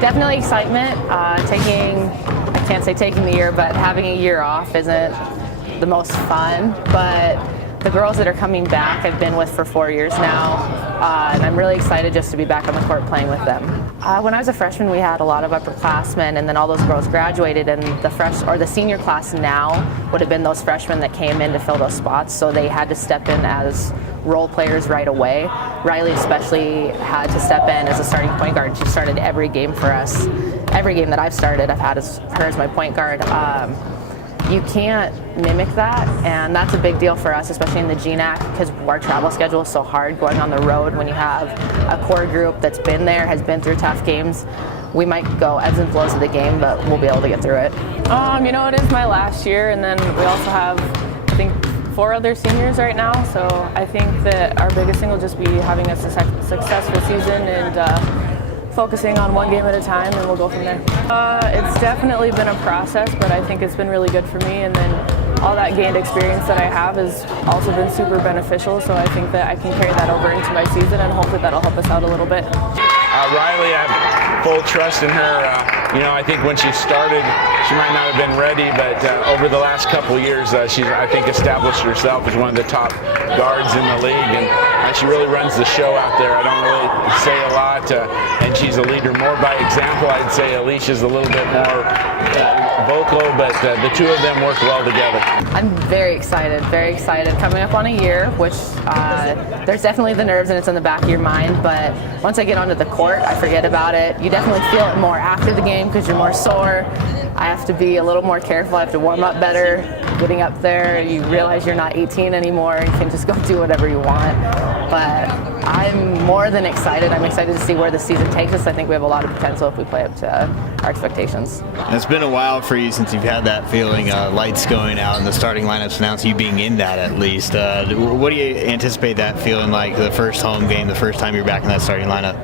Definitely excitement. I can't say taking the year, but having a year off isn't the most fun. But the girls that are coming back I've been with for 4 years now, and I'm really excited just to be back on the court playing with them. When I was a freshman, we had a lot of upperclassmen, and then all those girls graduated, and the senior class now would have been those freshmen that came in to fill those spots, so they had to step in as role players right away. Rylee especially had to step in as a starting point guard. She started every game for us. Every game that I've started, I've had her as my point guard. You can't mimic that, and that's a big deal for us, especially in the GNAC, because our travel schedule is so hard going on the road. When you have a core group that's been there, has been through tough games, we might go ebbs and flows of the game, but we'll be able to get through it. It is my last year, and then we also have, I think, 4 other seniors right now, so I think that our biggest thing will just be having a successful season and focusing on one game at a time, and we'll go from there. It's definitely been a process, but I think it's been really good for me, and then all that gained experience that I have has also been super beneficial, so I think that I can carry that over into my season, and hopefully that'll help us out a little bit. Rylee, I have full trust in her. I think when she started, she might not have been ready, but over the last couple years, she's, I think, established herself as one of the top guards in the league, and she really runs the show out there. I don't really say a lot, and she's a leader more by example. I'd say Alisha's a little bit more vocal, but the two of them work well together. I'm very excited coming up on a year, which there's definitely the nerves and it's in the back of your mind, but once I get onto the court, I forget about it. You definitely feel it more after the game because you're more sore. I have to be a little more careful. I have to warm up better. Getting up there, you realize you're not 18 anymore and can just go do whatever you want. But I'm more than excited. I'm excited to see where the season takes us. I think we have a lot of potential if we play up to our expectations. And it's been a while for you since you've had that feeling, lights going out and the starting lineups announced, you being in that at least. What do you anticipate that feeling like the first home game, the first time you're back in that starting lineup?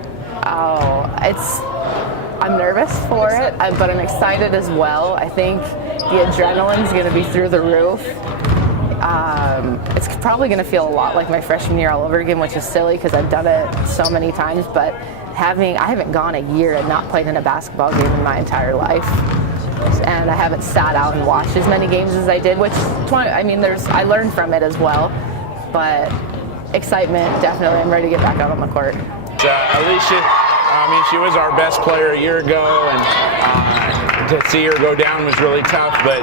I'm nervous for it, but I'm excited as well. I think the adrenaline's going to be through the roof. It's probably going to feel a lot like my freshman year all over again, which is silly because I've done it so many times, but I haven't gone a year and not played in a basketball game in my entire life. And I haven't sat out and watched as many games as I did, which, I learned from it as well. But excitement, definitely. I'm ready to get back out on the court. Alisha, she was our best player a year ago, and to see her go down was really tough, but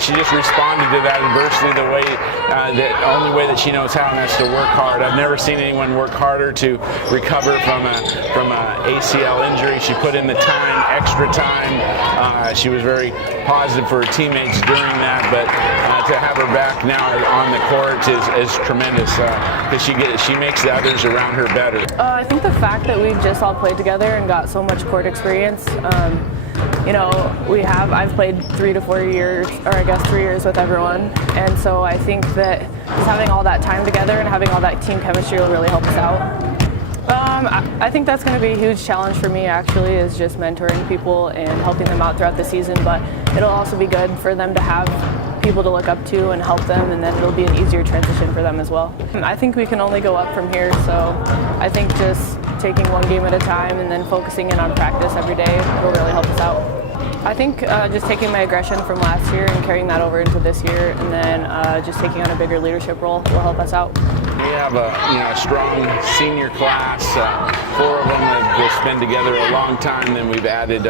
she just responded to that adversity the only way that she knows how, and that's to work hard. I've never seen anyone work harder to recover from a ACL injury. She put in the time, extra time. She was very positive for her teammates during that, but to have her back now on the court is tremendous because she makes the others around her better. I think the fact that we've just all played together and got so much court experience, I've played 3 to 4 years, or I guess 3 years with everyone, and so I think that just having all that time together and having all that team chemistry will really help us out. I think that's going to be a huge challenge for me, actually, is just mentoring people and helping them out throughout the season, but it'll also be good for them to have people to look up to and help them, and then it'll be an easier transition for them as well. I think we can only go up from here, so I think just taking one game at a time and then focusing in on practice every day will really help us out. I think just taking my aggression from last year and carrying that over into this year, and then just taking on a bigger leadership role will help us out. We have a strong senior class. 4 of them have been together a long time. Then we've added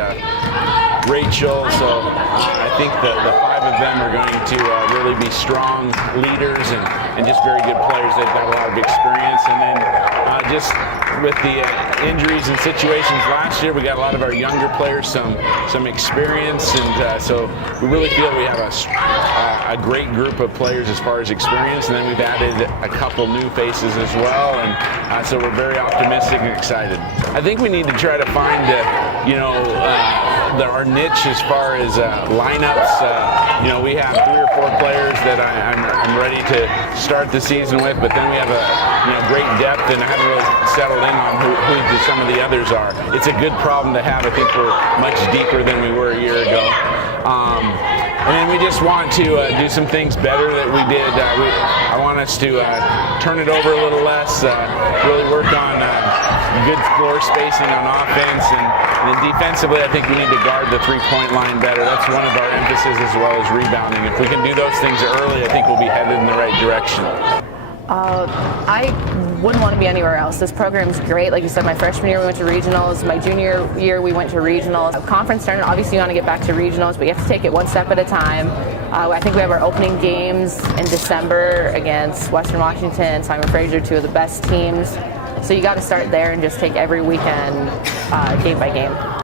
Rachel, so I think that the 5 of them are going to really be strong leaders and just very good players. They've got a lot of experience, and then just with the injuries and situations last year, we got a lot of our younger players some experience, and so we really feel we have a great group of players as far as experience, and then we've added a couple new faces as well, and so we're very optimistic and excited. I think we need to try to find our niche as far as lineups. We have 3 or 4 players that I'm ready to start the season with, but then we have a great depth, and I haven't really settled in on who some of the others are. It's a good problem to have. I think we're much deeper than we were a year ago. And then we just want to do some things better that we did. I want us to turn it over a little less, really work on good floor spacing on offense, and then defensively, I think we need to guard the three-point line better. That's one of our emphasis, as well as rebounding. If we can do those things early, I think we'll be headed in the right direction. I wouldn't want to be anywhere else. This program's great. Like you said, my freshman year we went to regionals. My junior year we went to regionals. Conference tournament, obviously you want to get back to regionals, but you have to take it one step at a time. I think we have our opening games in December against Western Washington, Simon Fraser, two of the best teams. So you got to start there and just take every weekend game by game.